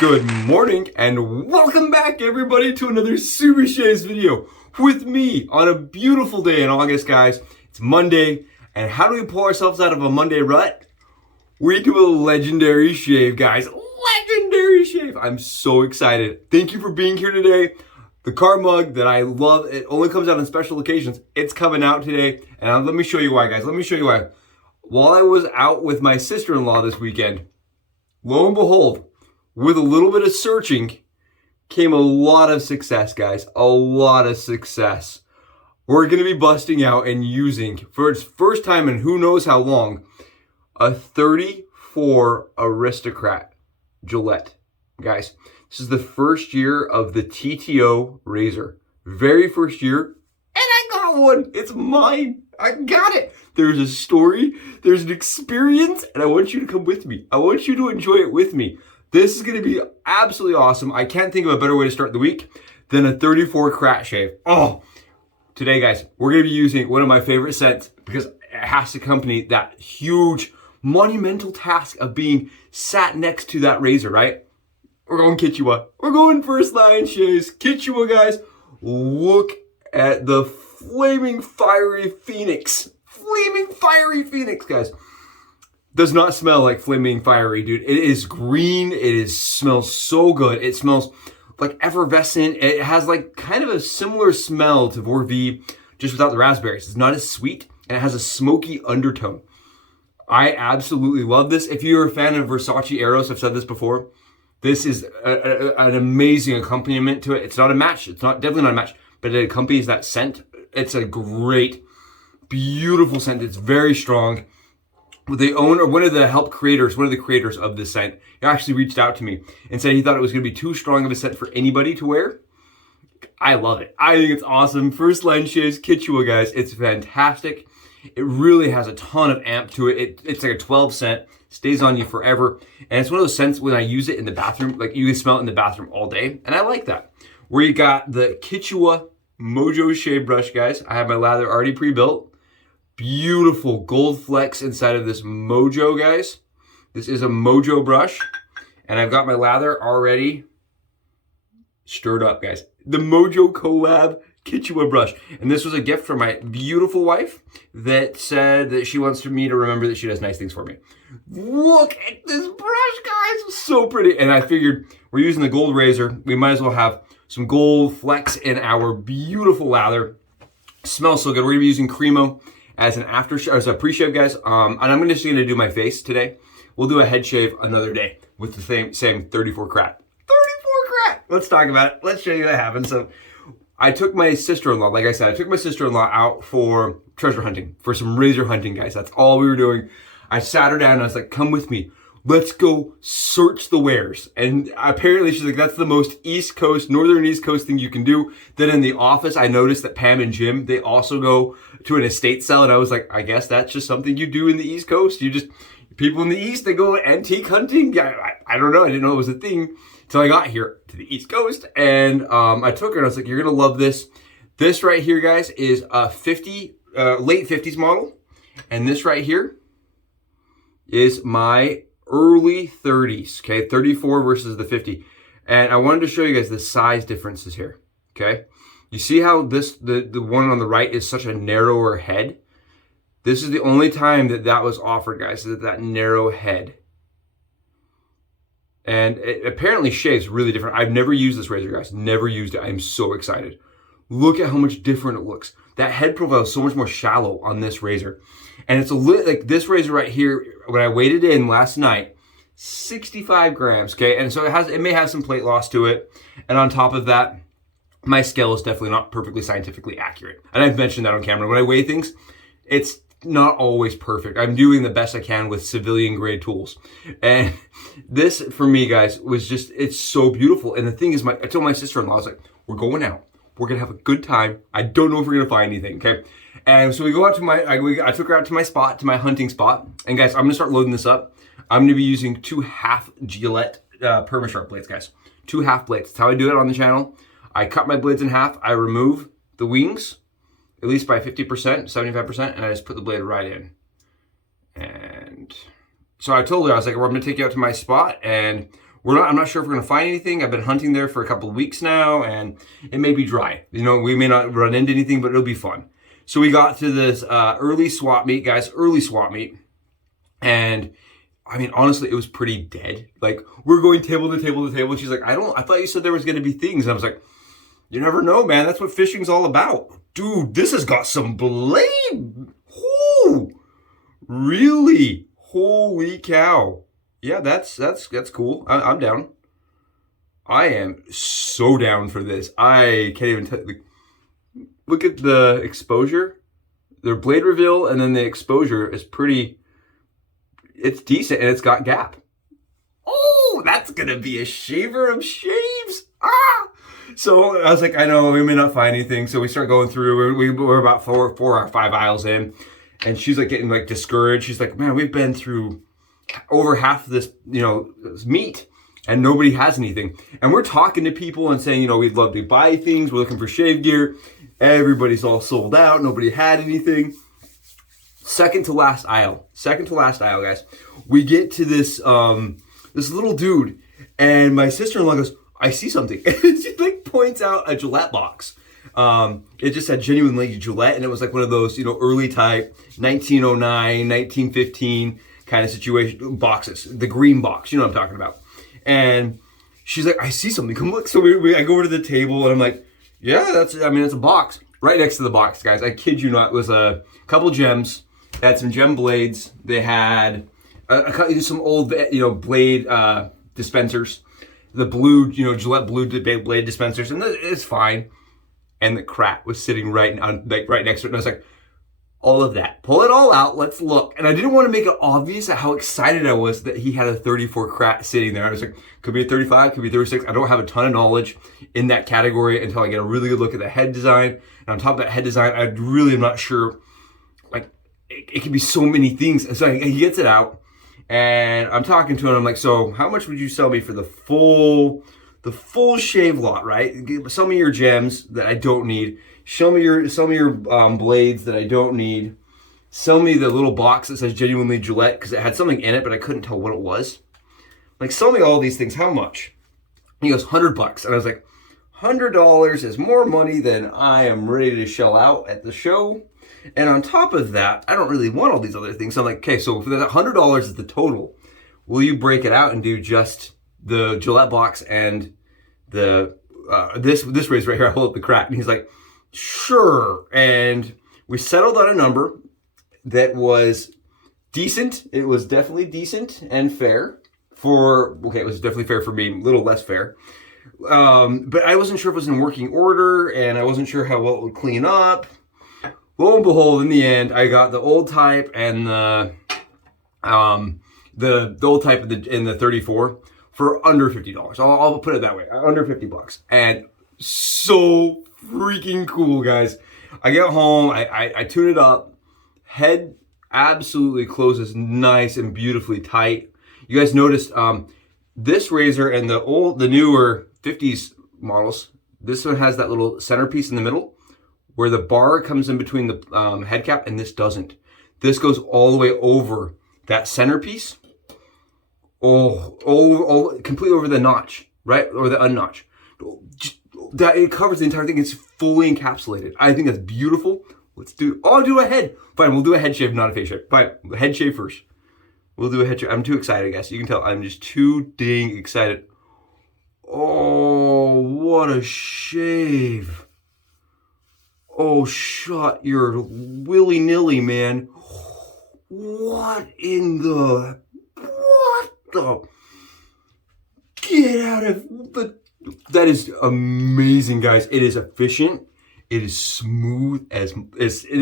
Good morning and welcome back everybody to another Super Shaves video with me on a beautiful day in August, guys. It's Monday, and how do we pull ourselves out of a Monday rut? We do a legendary shave, guys. Legendary shave. I'm so excited. Thank you for being here today. The car mug that I love, it only comes out on special occasions. It's coming out today, and let me show you why, guys. Let me show you why. While I was out with my sister-in-law this weekend, lo and behold, with a little bit of searching came a lot of success, guys. A lot of success. We're going to be busting out and using, for its first time in who knows how long, a 34 Aristocrat Gillette. Guys, this is the first year of the TTO Razor. Very first year, and I got one. It's mine. I got it. There's a story, there's an experience, and I want you to come with me. I want you to enjoy it with me. This is going to be absolutely awesome. I can't think of a better way to start the week than a 34 Crat shave. Oh, today, guys, we're going to be using one of my favorite scents because it has to accompany that huge, monumental task of being sat next to that razor, right? We're going KITUWAH. We're going first line shaves. KITUWAH, guys. Look at the flaming fiery phoenix. Flaming fiery phoenix, guys. Does not smell like flaming fiery, dude. It is green. Smells so good. It smells like effervescent. It has like kind of a similar smell to Vorvie, just without the raspberries. It's not as sweet, and it has a smoky undertone. I absolutely love this. If you're a fan of Versace Eros, I've said this before, this is an amazing accompaniment to it. It's not a match. It's definitely not a match, but it accompanies that scent. It's a great, beautiful scent. It's very strong. The owner, one of the creators of this scent, he actually reached out to me and said he thought it was going to be too strong of a scent for anybody to wear. I love it. I think it's awesome. First line shaves, KITUWAH, guys. It's fantastic. It really has a ton of amp to it. It's like a 12 scent, stays on you forever. And it's one of those scents when I use it in the bathroom, like you can smell it in the bathroom all day. And I like that. Where you got the KITUWAH Mojo shave brush, guys. I have my lather already pre-built. Beautiful gold flecks inside of this Mojo, guys. This is a Mojo brush. And I've got my lather already stirred up, guys. The Mojo collab KITUWAH brush. And this was a gift from my beautiful wife that said that she wants me to remember that she does nice things for me. Look at this brush, guys. It's so pretty. And I figured we're using the gold razor. We might as well have some gold flecks in our beautiful lather. Smells so good. We're going to be using Cremo as a pre-shave, guys. And I'm just gonna do my face today. We'll do a head shave another day with the same 34 Crat. 34 Crat! Let's talk about it. Let's show you what happened. So I took my sister-in-law, like I said, out for treasure hunting, for some razor hunting, guys. That's all we were doing. I sat her down and I was like, come with me. Let's go search the wares. And apparently she's like, that's the most northern East Coast thing you can do. Then in the office, I noticed that Pam and Jim, they also go to an estate sale. And I was like, I guess that's just something you do in the East Coast. People in the East, they go antique hunting. I don't know. I didn't know it was a thing until I got here to the East Coast. And I took her and I was like, you're going to love this. This right here, guys, is a late 50s model. And this right here is my early 30s, okay? 34 versus the 50. And I wanted to show you guys the size differences here, okay? You see how the one on the right is such a narrower head? This is the only time that was offered, guys, that narrow head. And it apparently shaves really different. I've never used this razor, guys. Never used it. I'm so excited. Look at how much different it looks. That head profile is so much more shallow on this razor. And it's like this razor right here, when I weighed it in last night, 65 grams, okay? And so it may have some plate loss to it. And on top of that, my scale is definitely not perfectly scientifically accurate. And I've mentioned that on camera. When I weigh things, it's not always perfect. I'm doing the best I can with civilian grade tools. And this, for me, guys, was just, it's so beautiful. And the thing is, I told my sister-in-law, I was like, we're going out. We're going to have a good time. I don't know if we're going to find anything, okay? And so we go out to I took her out to my spot, to my hunting spot. And guys, I'm going to start loading this up. I'm going to be using 2 half Gillette Perma-Sharp blades, guys. 2 half blades. That's how I do it on the channel. I cut my blades in half. I remove the wings, at least by 50%, 75%, and I just put the blade right in. And so I told her, I was like, well, I'm going to take you out to my spot, and I'm not sure if we're gonna find anything. I've been hunting there for a couple of weeks now, and it may be dry. You know, we may not run into anything, but it'll be fun. So we got to this early swap meet, guys, early swap meet. And I mean, honestly, it was pretty dead. Like, we're going table to table to table. And she's like, I thought you said there was gonna be things. And I was like, you never know, man. That's what fishing's all about. Dude, this has got some blade. Ooh, really? Holy cow. Yeah, that's cool. I'm down. I am so down for this. I can't even look at the exposure. Their blade reveal and then the exposure is pretty, it's decent and it's got gap. Oh, that's gonna be a shaver of shaves. Ah! So I was like, I know we may not find anything. So we start going through. We're about four or 5 aisles in, and she's like getting like discouraged. She's like, man, we've been through over half of this, you know, meat, and nobody has anything. And we're talking to people and saying, you know, we'd love to buy things. We're looking for shave gear. Everybody's all sold out. Nobody had anything. Second to last aisle, guys. We get to this this little dude, and my sister-in-law goes, I see something. And she like points out a Gillette box. It just said genuinely Gillette, and it was like one of those, you know, early type 1909, 1915 kind of situation boxes, the green box, you know what I'm talking about. And she's like, I see something, come look. So I go over to the table, and I'm like, yeah, it's a box. Right next to the box, guys, I kid you not, it was a couple gems. They had some gem blades. They had some old, you know, blade dispensers. The blue, you know, Gillette blue blade dispensers, and it's fine. And the Crat was sitting right next to it, and I was like, all of that, pull it all out, let's look. And I didn't want to make it obvious at how excited I was that he had a 34 Crat sitting there. I was like, could be a 35, could be 36. I don't have a ton of knowledge in that category until I get a really good look at the head design. And on top of that head design, I really am not sure, like, it can be so many things. And so he gets it out, and I'm talking to him. I'm like, so how much would you sell me for the full shave lot, right? Some of your gems that I don't need. Show me your blades that I don't need. Sell me the little box that says genuinely Gillette, because it had something in it, but I couldn't tell what it was. Like, sell me all these things. How much? And he goes, $100. And I was like, $100 is more money than I am ready to shell out at the show. And on top of that, I don't really want all these other things. So I'm like, okay, so if that $100 is the total, will you break it out and do just the Gillette box and the this razor right here? I hold up the Crat, and he's like, sure. And we settled on a number that was decent. It was definitely decent and fair it was definitely fair for me, a little less fair. But I wasn't sure if it was in working order, and I wasn't sure how well it would clean up. Lo and behold, in the end, I got the old type and the old type in the 34 for under $50. I'll put it that way, under $50. And so freaking cool, guys. I get home, I tune it up. Head absolutely closes nice and beautifully tight. You guys noticed this razor and the newer 50s models, this one has that little centerpiece in the middle where the bar comes in between the head cap, and this doesn't. This goes all the way over that centerpiece. Oh, completely over the notch, right? Or the unnotch. That it covers the entire thing. It's fully encapsulated. I think that's beautiful. I'll do a head. Fine, we'll do a head shave, not a face shave. Fine, head shave first. We'll do a head shave. I'm too excited, guys. You can tell I'm just too dang excited. Oh, what a shave. Oh, shut your willy-nilly, man. What the? Get out of the... That is amazing, guys. It is efficient. It is smooth as... It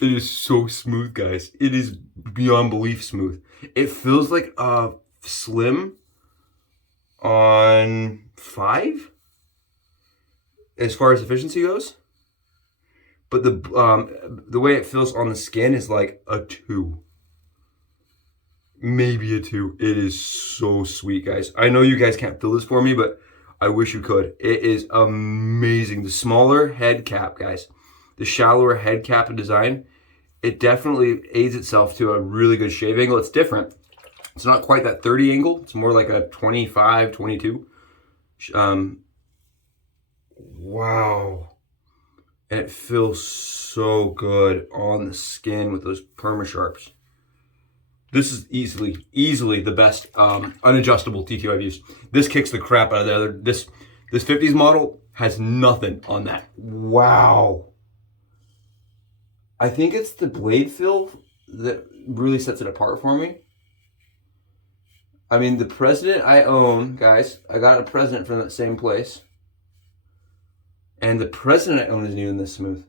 is so smooth, guys. It is beyond belief smooth. It feels like a Slim on 5 as far as efficiency goes, but the way it feels on the skin is like a 2, maybe a 2. It is so sweet, guys. I know you guys can't feel this for me, but I wish you could. It is amazing. The smaller head cap, guys, the shallower head cap and design, it definitely aids itself to a really good shave angle. It's different. It's not quite that 30 angle. It's more like a 25, 22. Wow. And it feels so good on the skin with those perma sharps. This is easily the best unadjustable TTO I've used. This kicks the crap out of the other. This 50s model has nothing on that. Wow. I think it's the blade fill that really sets it apart for me. I mean, the President I own, guys, I got a President from that same place. And the President I own isn't even this smooth.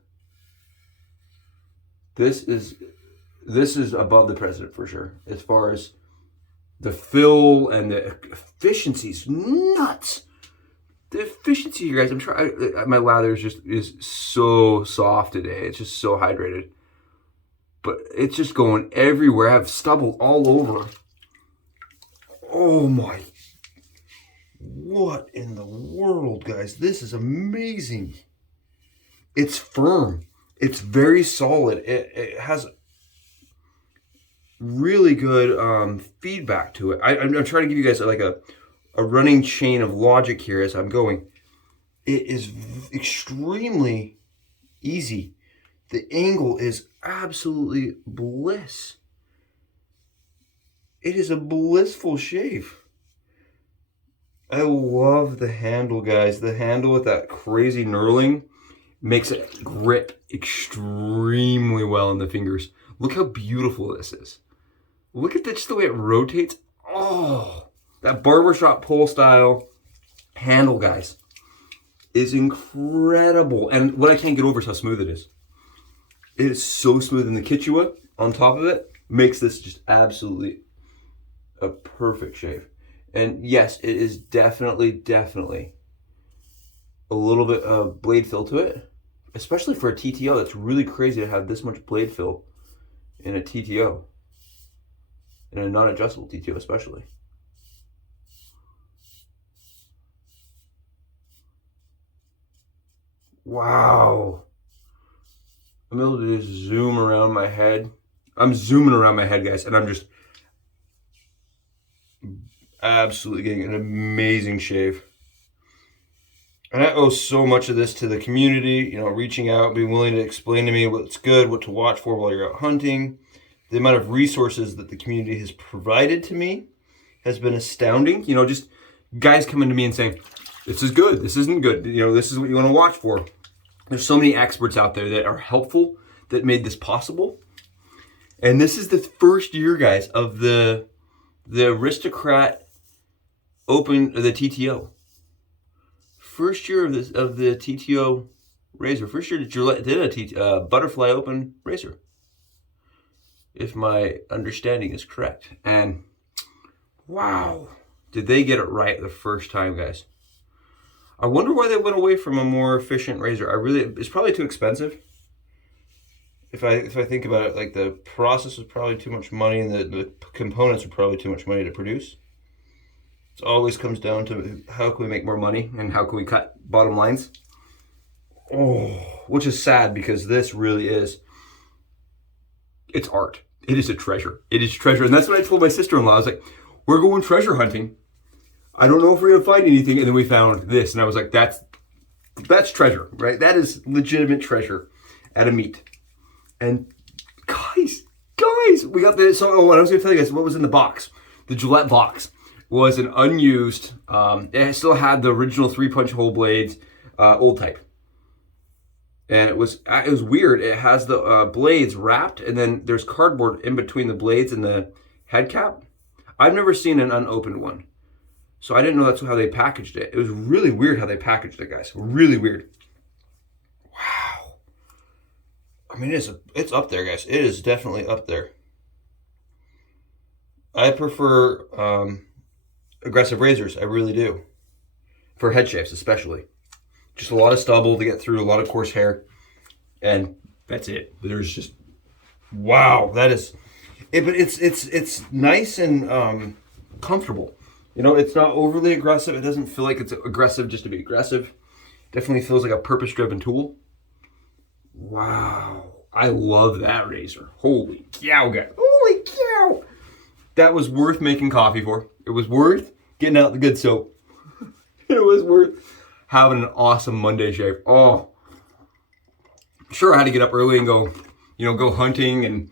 This is above the President for sure. As far as the fill and the efficiency's nuts. The efficiency, you guys, I'm trying. My lather is so soft today. It's just so hydrated. But it's just going everywhere. I have stubble all over. Oh my. What in the world, guys? This is amazing. It's firm. It's very solid. It has really good feedback to it. I'm trying to give you guys like a running chain of logic here as I'm going. It is extremely easy. The angle is absolutely bliss. It is a blissful shave. I love the handle, guys. The handle with that crazy knurling makes it grip extremely well in the fingers. Look how beautiful this is. Look at just the way it rotates. Oh, that barbershop pull style handle, guys, is incredible. And what I can't get over is how smooth it is. It is so smooth, and the KITUWAH on top of it makes this just absolutely a perfect shave. And yes, it is definitely a little bit of blade fill to it, especially for a TTO. That's really crazy to have this much blade fill in a TTO, in a non-adjustable TTO especially. Wow. I'm able to just zoom around my head. I'm zooming around my head, guys, and I'm just absolutely getting an amazing shave. And I owe so much of this to the community, you know, reaching out, being willing to explain to me what's good, what to watch for while you're out hunting. The amount of resources that the community has provided to me has been astounding. You know, just guys coming to me and saying, this is good, this isn't good, you know, this is what you want to watch for. There's so many experts out there that are helpful, that made this possible. And this is the first year, guys, of the Aristocrat Open, the TTO. First year of the TTO razor. First year that Gillette did a butterfly open razor, if my understanding is correct. And wow, did they get it right the first time, guys? I wonder why they went away from a more efficient razor. It's probably too expensive. If I think about it, like the process was probably too much money, and the components are probably too much money to produce. It always comes down to how can we make more money and how can we cut bottom lines. Oh, which is sad, because this really is, it's art. It is a treasure. It is treasure. And that's what I told my sister-in-law. I was like, we're going treasure hunting. I don't know if we're going to find anything. And then we found this. And I was like, that's treasure, right? That is legitimate treasure at a meet. And guys, we got this. So what I was going to tell you guys, what was in the box. The Gillette box was an unused, it still had the original 3-punch hole blades, old type. And it was weird. It has the blades wrapped, and then there's cardboard in between the blades and the head cap. I've never seen an unopened one, so I didn't know that's how they packaged it. It was really weird how they packaged it, guys. Really weird. Wow. I mean, it's up there, guys. It is definitely up there. I prefer aggressive razors. I really do. For head shaves, especially. Just a lot of stubble to get through, a lot of coarse hair, and that's it. There's just, wow, that is it. But it's nice and comfortable. You know, it's not overly aggressive. It doesn't feel like it's aggressive just to be aggressive. Definitely feels like a purpose-driven tool. Wow, I love that razor. Holy cow, guys! Holy cow! that was worth making coffee for. It was worth getting out the good soap. It was worth having an awesome Monday shave. Oh, sure, I had to get up early and go, go hunting, and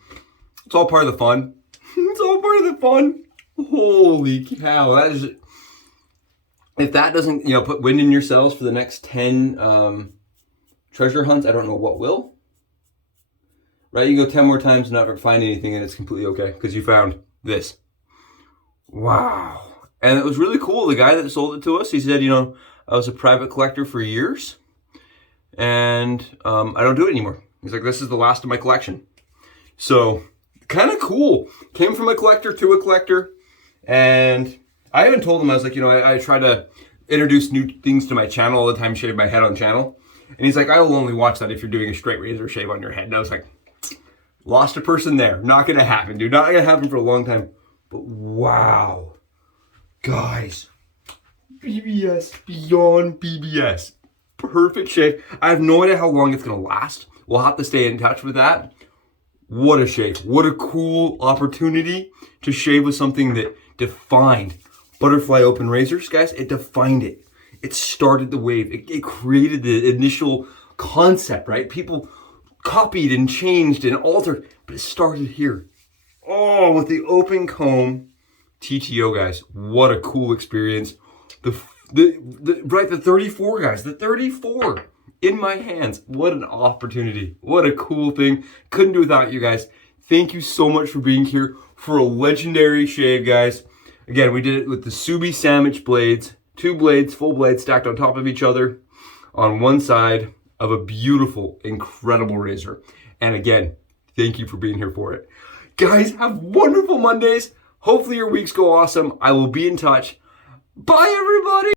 it's all part of the fun. It's all part of the fun. Holy cow, that is, if that doesn't, put wind in your sails for the next 10 treasure hunts, I don't know what will. Right, you go 10 more times and not find anything, and it's completely okay because you found this. Wow. And it was really cool. The guy that sold it to us, he said, I was a private collector for years, and I don't do it anymore. He's like, this is the last of my collection. So, kind of cool. Came from a collector to a collector, and I even told him, I was like, I try to introduce new things to my channel all the time, shave my head on channel. And he's like, I will only watch that if you're doing a straight razor shave on your head. And I was like, lost a person there. Not going to happen, dude. Not going to happen for a long time. But wow. Guys, BBS, beyond BBS. Perfect shave. I have no idea how long it's going to last. We'll have to stay in touch with that. What a shave. What a cool opportunity to shave with something that defined butterfly open razors, guys. It defined it. It started the wave. It created the initial concept, right? People copied and changed and altered, but it started here. Oh, with the open comb TTO, guys. What a cool experience. The 34, guys. The 34 in my hands. What an opportunity. What a cool thing. Couldn't do without you guys. Thank you so much for being here for a legendary shave, guys. Again, we did it with the Subi sandwich blades. 2 blades, full blades stacked on top of each other on one side of a beautiful, incredible razor. And again, thank you for being here for it. Guys, have wonderful Mondays. Hopefully your weeks go awesome. I will be in touch. Bye, everybody.